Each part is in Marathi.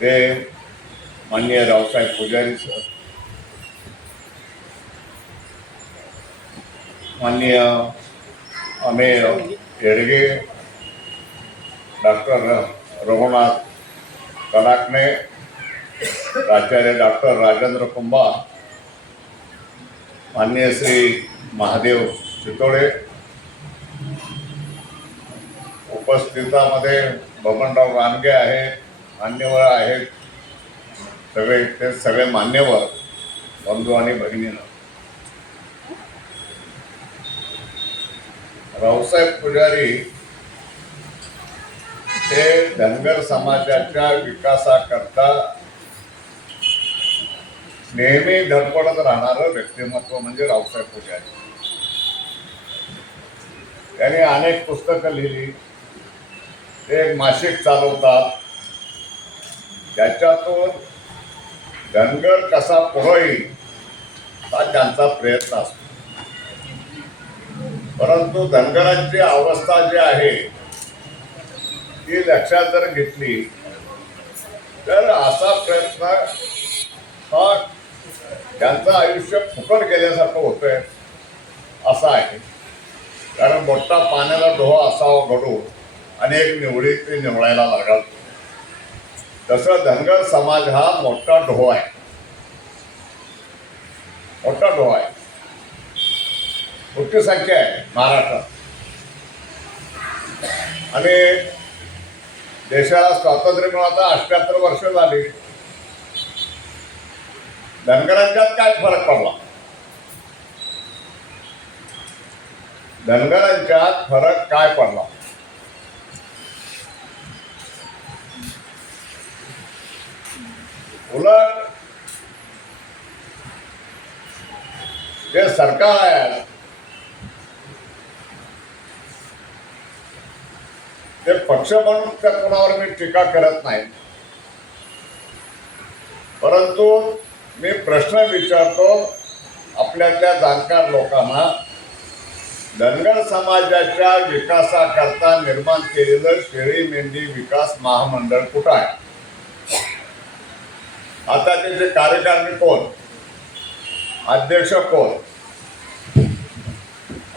ते माननीय रावसाहेब पुजारी सर माननीय अमेय येडगे डॉक्टर रघुनाथ कडाकणे प्राचार्य डॉक्टर राजेंद्र कुंभा माननीय श्री महादेव चितोळे उपस्थितामध्ये बबनराव रानगे आहेत मान्यवर आहेत. सगळे ते सगळे मान्यवर बंधू आणि भगिनीनं. रावसाहेब पुजारी हे धनगर समाजाच्या विकासाकरता नेहमी धडपडत राहणारं व्यक्तिमत्व म्हणजे रावसाहेब पुजारी. त्यांनी अनेक पुस्तकं लिहिली. ते एक मासिक चालवतात. त्याच्यातून धनगर कसा पुढं येईल हा त्यांचा प्रयत्न असतो. परंतु धनगरांची अवस्था जी आहे ती लक्षात जर घेतली तर असा प्रयत्न हा त्यांचं आयुष्य फुकट गेल्यासारखं होतंय असं आहे. कारण मोठा पाण्याला डोहा असावा घडू आणि एक निवडी ते निवडायला लागल. तसं धनगर समाज हा मोठा ढो आहे. मोठा ढो आहे. मोठी संख्या आहे महाराष्ट्रात. आणि देशाला स्वातंत्र्य मिळवता अठ्याहत्तर वर्ष झाली. धनगरांच्यात काय फरक पडला? धनगरांच्यात फरक काय पडला? उलट. जे सरकार आहे. ते पक्ष म्हणून त्या कोणावर मी टीका करत नाही. परंतु मी प्रश्न विचारतो आपल्यातल्या जाणकार लोकांना. धनगर समाजाच्या विकासाकरता निर्माण केलेलं शेळी मेंढी विकास महामंडळ कुठं आहे? आता त्याचे कार्यकारणी कोण? अध्यक्ष कोण?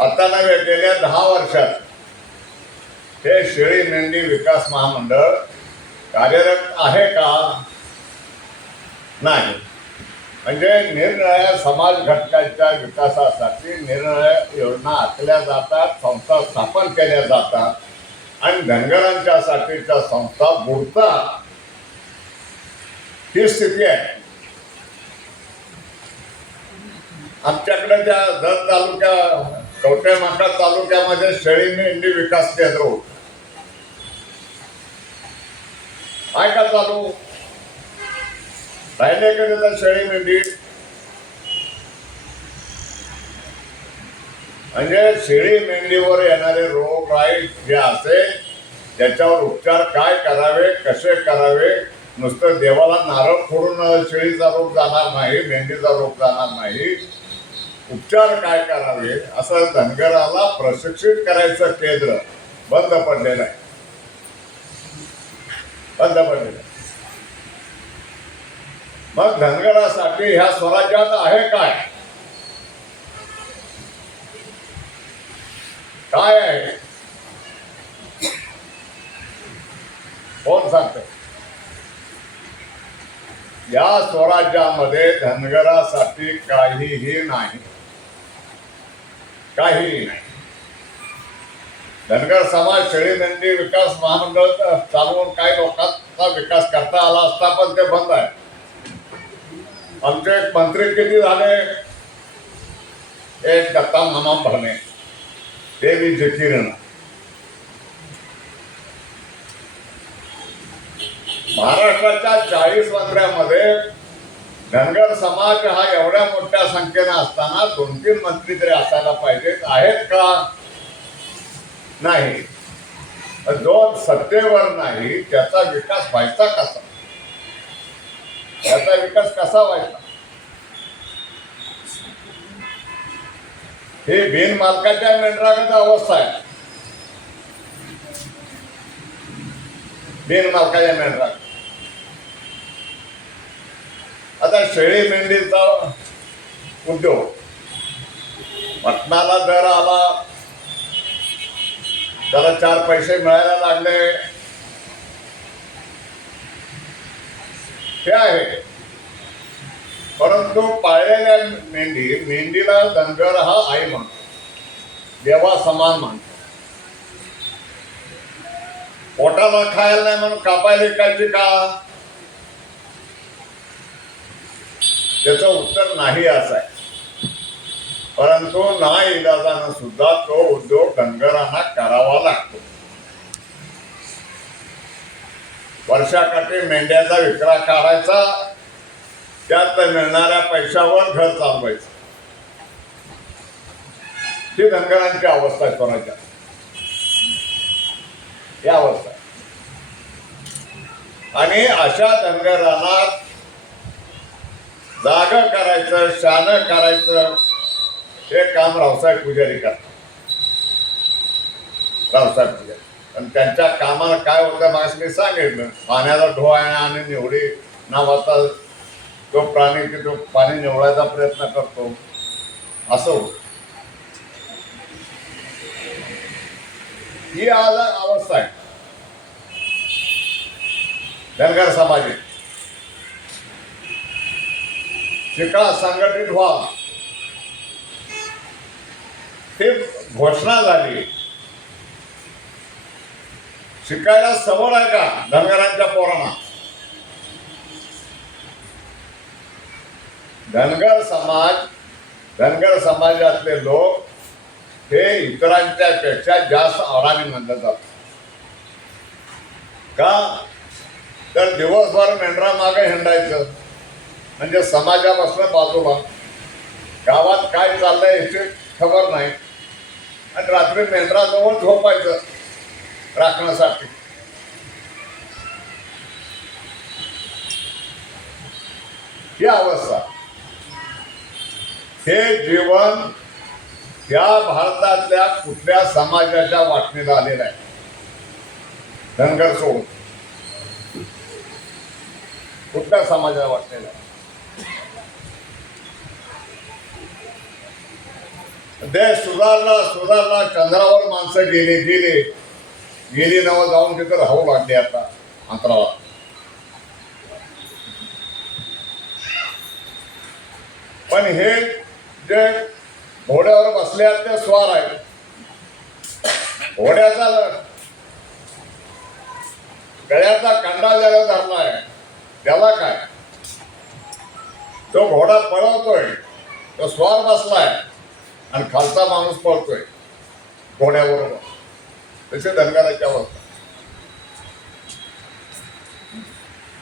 आता नव्हे गेल्या दहा वर्षात हे शेळी मेंढी विकास महामंडळ कार्यरत आहे का? नाही. म्हणजे निरनिळ्या समाज घटकांच्या विकासासाठी निरनिळ्या योजना आखल्या जातात संस्था स्थापन केल्या जातात आणि धनगरांच्यासाठीच्या संस्था बुडतात. ही स्थिती आहे. आमच्याकडे त्या जत तालुक्या कवटेमाका तालुक्यामध्ये शेळी मेंढी विकास केंद्र होत काय का चालू? राहिल्याकडे तर शेळी मेंढी? म्हणजे शेळी मेंढीवर येणारे रोग राईट जे असेल त्याच्यावर उपचार काय करावे कसे करावे नुसतं देवाला नारळ फोडून शेळीचा रोग जाणार नाही मेंढीचा रोग जाणार नाही. उपचार काय करावे? असं धनगराला प्रशिक्षित करायचं केंद्र बंद पडलेलं आहे. बंद पडलेलं आहे. मग धनगरासाठी ह्या स्वराज्यात आहे काय? काय आहे? कोण सांगतं या स्वराज्यामध्ये धनगरासाठी काहीही नाही. काहीही नाही. धनगर समाज शेळी विकास महामंडळ चालवून काही लोकांचा विकास करता आला असता पण ते बंद आहे. आमचे एक मंत्री किती झाले? एक दत्ता मामा भरणे. देवी जकीर्ण महाराष्ट्राच्या चाळीस मंत्र्यामध्ये धनगर समाज हा एवढ्या मोठ्या संख्येनं असताना दोन तीन मंत्री तरी असायला पाहिजेत. आहेत का? नाही. जो सत्तेवर नाही त्याचा विकास व्हायचा कसा? त्याचा विकास कसा व्हायचा? ही बिन मालकाच्या मेंढरागत अवस्था आहे. बिन मालकाच्या मेंढरागत शेळी मेंढीचा उद्योग. मटणाला दर आला. त्याला चार पैसे मिळायला लागले. हे आहे. परंतु पाळलेल्या मेंढी मेंढीला धनगर हा आई म्हणतो. देवा समान म्हणतो. पोटाला खायला नाही म्हणून कापायला विकायचे का? त्याचं उत्तर नाही असं आहे. परंतु ना इलाजानं सुद्धा तो उद्योग धनगरांना करावा लागतो. वर्षाकाठी मेंढ्याचा विक्रा काढायचा त्यात मिळणाऱ्या पैशावर घर चालवायचं. ही धनगरांची अवस्था आहे स्वराज्यात ही अवस्था आहे. आणि अशा धनगरांना जाग करायचं शान करायचं हे काम रावसाहेब पुजारी करतात. रावसाहेब पुजारी. आणि त्यांच्या कामाला काय होतं मग मी सांगितलं. पाण्याला ढोळा आणि निवडी नावाचा तो प्राणी की तो पाणी निवडायचा प्रयत्न करतो. असं होतं. ही आज अवस्था आहे. धनगर समाजाची शिका संघटित व्हा. ते घोषणा झाली. शिकायला सवड आहे का धनगरांच्या पोरांना? धनगर समाज धनगर समाजातले लोक हे इतरांच्या पेक्षा जास्त आरामी म्हणलं जात का? तर दिवसभर मेंढरा मागे हिंडायचं. म्हणजे समाजापासून बाजूला. गावात काय चाललंय याची खबर नाही. आणि रात्री मेंढराजवळ झोपायचं राखण्यासाठी. ही अवस्था. हे जीवन या भारतातल्या कुठल्या समाजाच्या वाटणीला आलेलं आहे? धनगर सोडून. कुठल्या समाजाला वाटलेला आहे देश सुधारला सुधारला चंद्रावर माणसं गेले गेले. गेली नव जाऊन तिथं राहू लागले आता अंतरावर. पण हे जे घोड्यावर बसले आहेत ते स्वार आहेत. घोड्याचा गळ्याचा कांडा ज्याला धरला आहे. त्याला काय? तो घोडा पळवतोय तो स्वार बसलाय आणि खालचा माणूस पळतोय घोड्याबरोबर. तशी धनगराची अवस्था.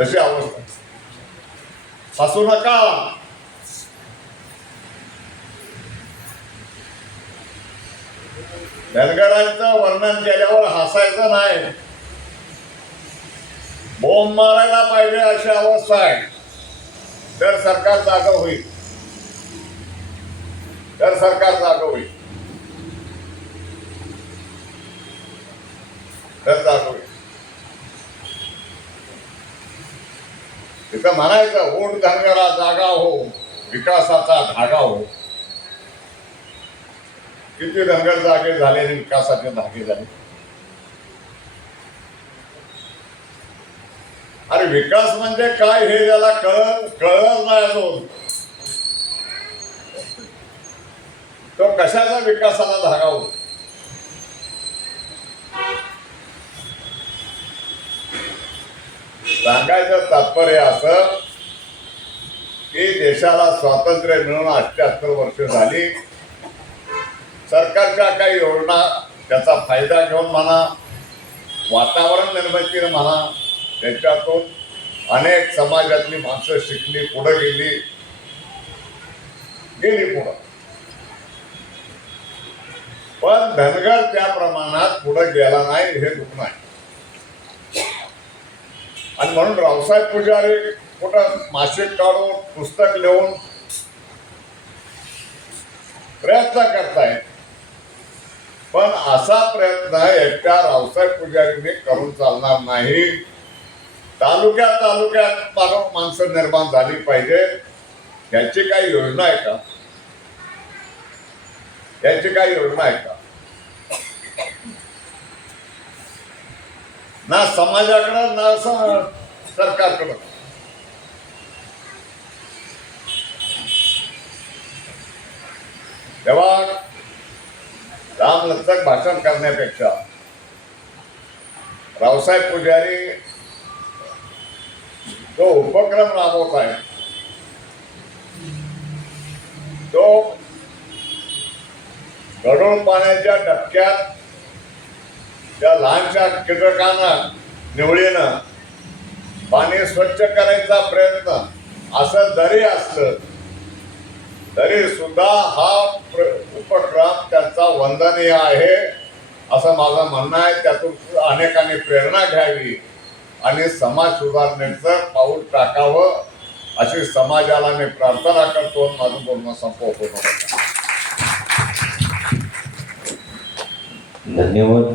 तशी अवस्था. हसू नका. धनगरांचं वर्णन केल्यावर हसायचं नाही. बोंब मारायला पाहिजे अशी अवस्था आहे. तर सरकार जागा होईल. तर सरकार जागा होईल. तर जागा होईल. तिथं म्हणायचं ओट धनगरा जागा हो विकासाचा धागा हो. किती धनगर जागे झाले आणि विकासाचे धागे झाले. अरे विकास म्हणजे काय हे त्याला कळ कळत नाही अजून. तो कशाचा विकासाला धागाव सांगायचं तात्पर्य असं की देशाला स्वातंत्र्य मिळून अठ्याहत्तर वर्ष झाली. सरकारच्या काही योजना त्याचा फायदा घेऊन म्हणा वातावरण निर्मितीनं म्हणा त्याच्यातून अनेक समाजातली माणसं शिकली पुढे गेली. गेली पुढं. पण धनगर त्या प्रमाणात पुढे गेला नाही हे दुःख नाही. आणि म्हणून रावसाहेब पुजारी कुठं मासिक काढून पुस्तक लिहून प्रयत्न करतायत. पण असा प्रयत्न एकट्या रावसाहेब पुजारीने करून चालणार नाही. तालुक्यात तालुक्यात मानव माणसं निर्माण झाली पाहिजे. याची काही योजना आहे का? त्यांची काही योजना आहे का? ना समाजाकडं ना सरकारकडं. तेव्हा रामलचक भाषण करण्यापेक्षा रावसाहेब पुजारी जो उपक्रम राबवत आहे. तो गढूळ पाण्याच्या डबक्यात त्या लहानशा कीटकांना निवडीनं पाणी स्वच्छ करायचा प्रयत्न असं जरी असलं तरी सुद्धा हा उपक्रम त्यांचा वंदनीय आहे असं माझं म्हणणं आहे. त्यातून अनेकांनी प्रेरणा घ्यावी. आणि समाज सुधारणेचं पाऊल टाकावं अशी समाजाला मी प्रार्थना करतो माझं बोलणं संपवतो. धन्यवाद.